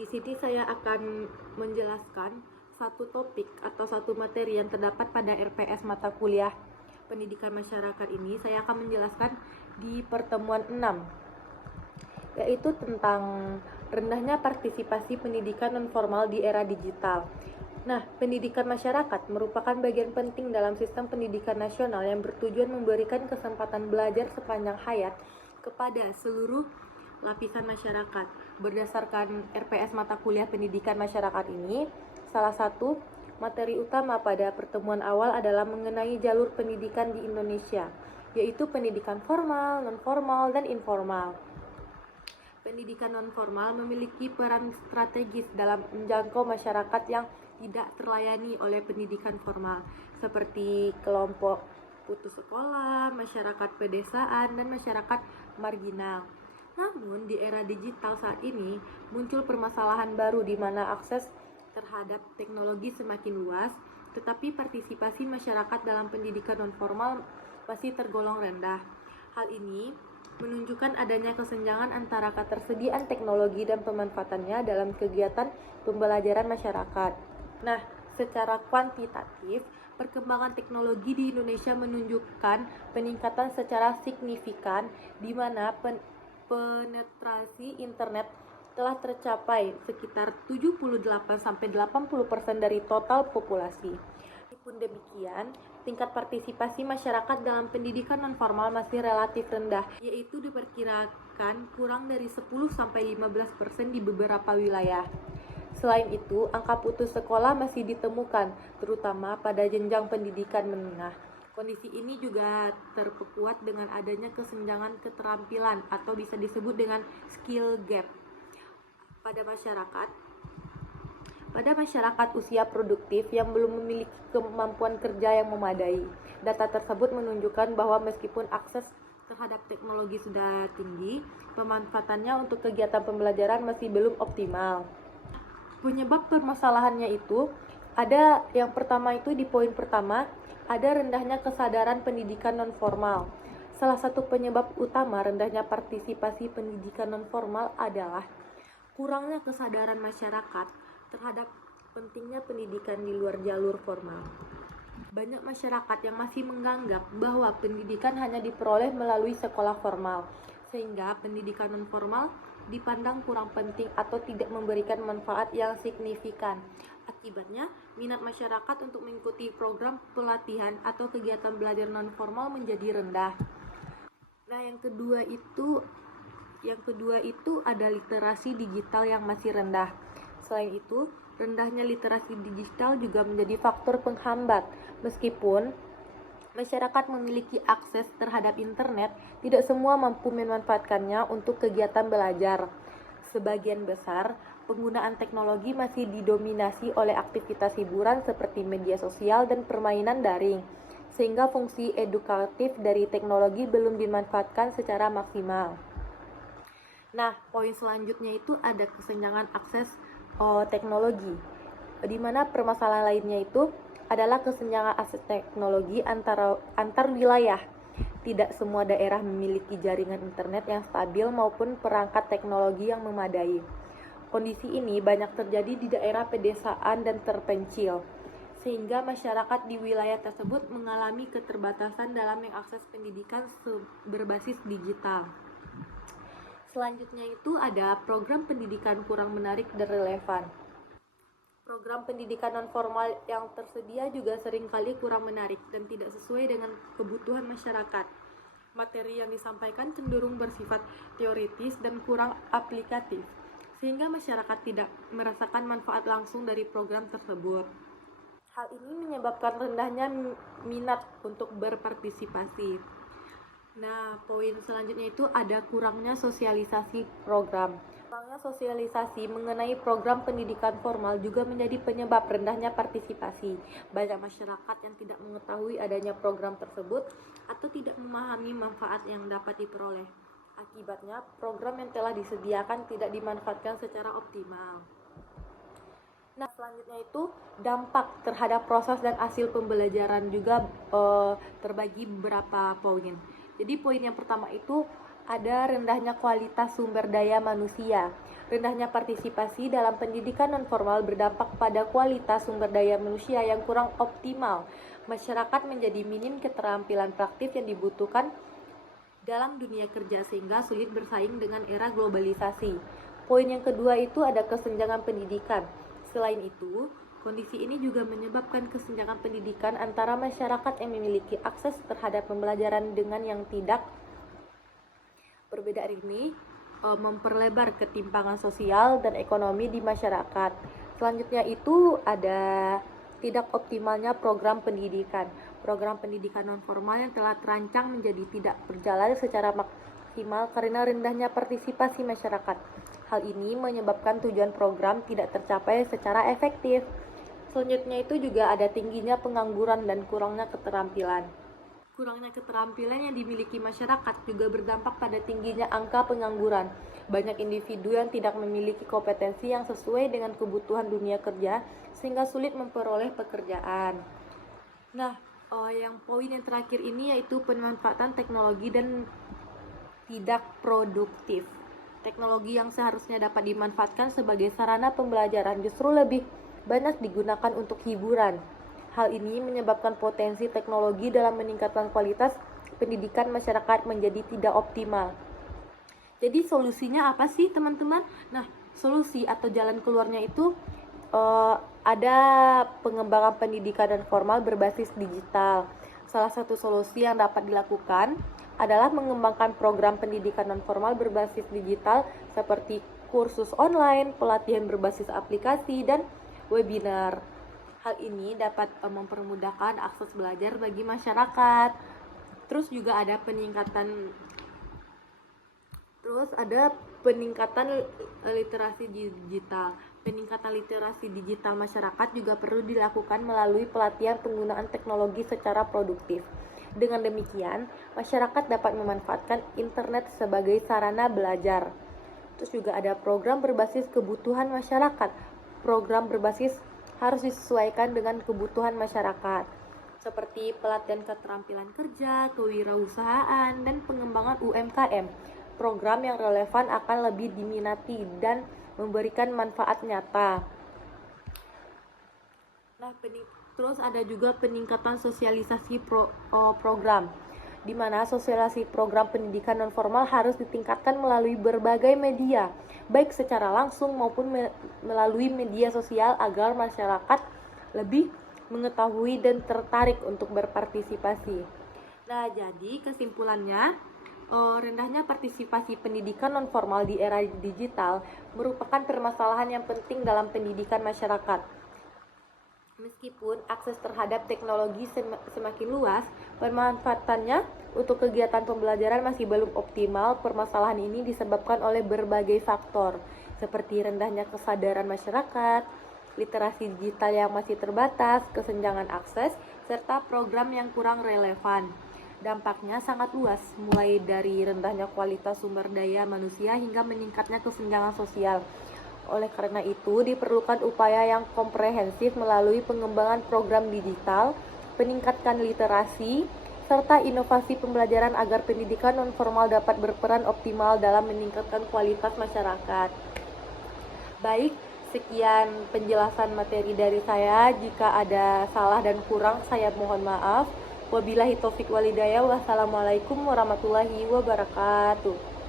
Di sini saya akan menjelaskan satu topik atau satu materi yang terdapat pada RPS mata kuliah Pendidikan Masyarakat ini. Saya akan menjelaskan di pertemuan 6, yaitu tentang rendahnya partisipasi pendidikan nonformal di era digital. Nah, pendidikan masyarakat merupakan bagian penting dalam sistem pendidikan nasional yang bertujuan memberikan kesempatan belajar sepanjang hayat kepada seluruh lapisan masyarakat. Berdasarkan RPS mata kuliah pendidikan masyarakat ini, salah satu materi utama pada pertemuan awal adalah mengenai jalur pendidikan di Indonesia, yaitu pendidikan formal, non-formal, dan informal. Pendidikan non-formal memiliki peran strategis dalam menjangkau masyarakat yang tidak terlayani oleh pendidikan formal, seperti kelompok putus sekolah, masyarakat pedesaan, dan masyarakat marginal. Namun, di era digital saat ini, muncul permasalahan baru di mana akses terhadap teknologi semakin luas, tetapi partisipasi masyarakat dalam pendidikan non-formal masih tergolong rendah. Hal ini menunjukkan adanya kesenjangan antara ketersediaan teknologi dan pemanfaatannya dalam kegiatan pembelajaran masyarakat. Nah, secara kuantitatif, perkembangan teknologi di Indonesia menunjukkan peningkatan secara signifikan di mana penetrasi internet telah tercapai sekitar 78-80% dari total populasi. Meskipun demikian, tingkat partisipasi masyarakat dalam pendidikan nonformal masih relatif rendah, yaitu diperkirakan kurang dari 10-15% di beberapa wilayah. Selain itu, angka putus sekolah masih ditemukan, terutama pada jenjang pendidikan menengah. Kondisi ini juga terperkuat dengan adanya kesenjangan keterampilan atau bisa disebut dengan skill gap pada masyarakat usia produktif yang belum memiliki kemampuan kerja yang memadai. Data tersebut menunjukkan bahwa meskipun akses terhadap teknologi sudah tinggi, pemanfaatannya untuk kegiatan pembelajaran masih belum optimal. Penyebab permasalahannya itu ada yang pertama itu di poin pertama, ada rendahnya kesadaran pendidikan nonformal. Salah satu penyebab utama rendahnya partisipasi pendidikan nonformal adalah kurangnya kesadaran masyarakat terhadap pentingnya pendidikan di luar jalur formal. Banyak masyarakat yang masih menganggap bahwa pendidikan hanya diperoleh melalui sekolah formal, sehingga pendidikan non-formal dipandang kurang penting atau tidak memberikan manfaat yang signifikan. Akibatnya, minat masyarakat untuk mengikuti program pelatihan atau kegiatan belajar non-formal menjadi rendah. Nah, yang kedua itu ada literasi digital yang masih rendah. Selain itu, rendahnya literasi digital juga menjadi faktor penghambat. Meskipun masyarakat memiliki akses terhadap internet, tidak semua mampu memanfaatkannya untuk kegiatan belajar. Sebagian besar, penggunaan teknologi masih didominasi oleh aktivitas hiburan seperti media sosial dan permainan daring, sehingga fungsi edukatif dari teknologi belum dimanfaatkan secara maksimal. Nah, poin selanjutnya itu ada kesenjangan akses teknologi, di mana permasalahan lainnya itu adalah kesenjangan akses teknologi antar wilayah. Tidak semua daerah memiliki jaringan internet yang stabil maupun perangkat teknologi yang memadai. Kondisi ini banyak terjadi di daerah pedesaan dan terpencil, sehingga masyarakat di wilayah tersebut mengalami keterbatasan dalam mengakses pendidikan berbasis digital. Selanjutnya itu ada program pendidikan kurang menarik dan relevan. Program pendidikan non-formal yang tersedia juga seringkali kurang menarik dan tidak sesuai dengan kebutuhan masyarakat. Materi yang disampaikan cenderung bersifat teoritis dan kurang aplikatif, sehingga masyarakat tidak merasakan manfaat langsung dari program tersebut. Hal ini menyebabkan rendahnya minat untuk berpartisipasi. Nah, poin selanjutnya itu ada kurangnya sosialisasi program. Kurangnya sosialisasi mengenai program pendidikan formal juga menjadi penyebab rendahnya partisipasi. Banyak masyarakat yang tidak mengetahui adanya program tersebut atau tidak memahami manfaat yang dapat diperoleh. Akibatnya, program yang telah disediakan tidak dimanfaatkan secara optimal. Nah, selanjutnya itu dampak terhadap proses dan hasil pembelajaran juga terbagi beberapa poin. Jadi poin yang pertama itu ada rendahnya kualitas sumber daya manusia. Rendahnya partisipasi dalam pendidikan non-formal berdampak pada kualitas sumber daya manusia yang kurang optimal. Masyarakat menjadi minim keterampilan praktis yang dibutuhkan dalam dunia kerja sehingga sulit bersaing dengan era globalisasi. Poin yang kedua itu ada kesenjangan pendidikan. Selain itu, kondisi ini juga menyebabkan kesenjangan pendidikan antara masyarakat yang memiliki akses terhadap pembelajaran dengan yang tidak. Perbedaan ini memperlebar ketimpangan sosial dan ekonomi di masyarakat. Selanjutnya itu ada tidak optimalnya program pendidikan. Program pendidikan non-formal yang telah terancang menjadi tidak berjalan secara maksimal karena rendahnya partisipasi masyarakat. Hal ini menyebabkan tujuan program tidak tercapai secara efektif. Selanjutnya itu juga ada tingginya pengangguran dan kurangnya keterampilan. Kurangnya keterampilan yang dimiliki masyarakat juga berdampak pada tingginya angka pengangguran. Banyak individu yang tidak memiliki kompetensi yang sesuai dengan kebutuhan dunia kerja sehingga sulit memperoleh pekerjaan. Nah, yang poin yang terakhir ini yaitu pemanfaatan teknologi dan tidak produktif. Teknologi yang seharusnya dapat dimanfaatkan sebagai sarana pembelajaran justru lebih banyak digunakan untuk hiburan. Hal ini menyebabkan potensi teknologi dalam meningkatkan kualitas pendidikan masyarakat menjadi tidak optimal. Jadi solusinya apa sih teman-teman? Nah, solusi atau jalan keluarnya itu ada pengembangan pendidikan dan formal berbasis digital. Salah satu solusi yang dapat dilakukan adalah mengembangkan program pendidikan non formal berbasis digital seperti kursus online, pelatihan berbasis aplikasi, dan webinar. Hal ini dapat mempermudahkan akses belajar bagi masyarakat. Terus juga ada peningkatan literasi digital. Peningkatan literasi digital masyarakat juga perlu dilakukan melalui pelatihan penggunaan teknologi secara produktif. Dengan demikian, masyarakat dapat memanfaatkan internet sebagai sarana belajar. Terus juga ada program berbasis kebutuhan masyarakat. Program berbasis harus disesuaikan dengan kebutuhan masyarakat, seperti pelatihan keterampilan kerja, kewirausahaan, dan pengembangan UMKM. Program yang relevan akan lebih diminati dan memberikan manfaat nyata. Nah, terus ada juga peningkatan sosialisasi program, di mana sosialisasi program pendidikan non-formal harus ditingkatkan melalui berbagai media, baik secara langsung maupun melalui media sosial agar masyarakat lebih mengetahui dan tertarik untuk berpartisipasi. Nah, jadi kesimpulannya, rendahnya partisipasi pendidikan non-formal di era digital merupakan permasalahan yang penting dalam pendidikan masyarakat. Meskipun akses terhadap teknologi semakin luas, pemanfaatannya untuk kegiatan pembelajaran masih belum optimal. Permasalahan ini disebabkan oleh berbagai faktor, seperti rendahnya kesadaran masyarakat, literasi digital yang masih terbatas, kesenjangan akses, serta program yang kurang relevan. Dampaknya sangat luas, mulai dari rendahnya kualitas sumber daya manusia hingga meningkatnya kesenjangan sosial. Oleh karena itu, diperlukan upaya yang komprehensif melalui pengembangan program digital, peningkatkan literasi, serta inovasi pembelajaran agar pendidikan non-formal dapat berperan optimal dalam meningkatkan kualitas masyarakat. Baik, sekian penjelasan materi dari saya. Jika ada salah dan kurang, saya mohon maaf. Wabillahi taufik walhidayah. Wassalamualaikum warahmatullahi wabarakatuh.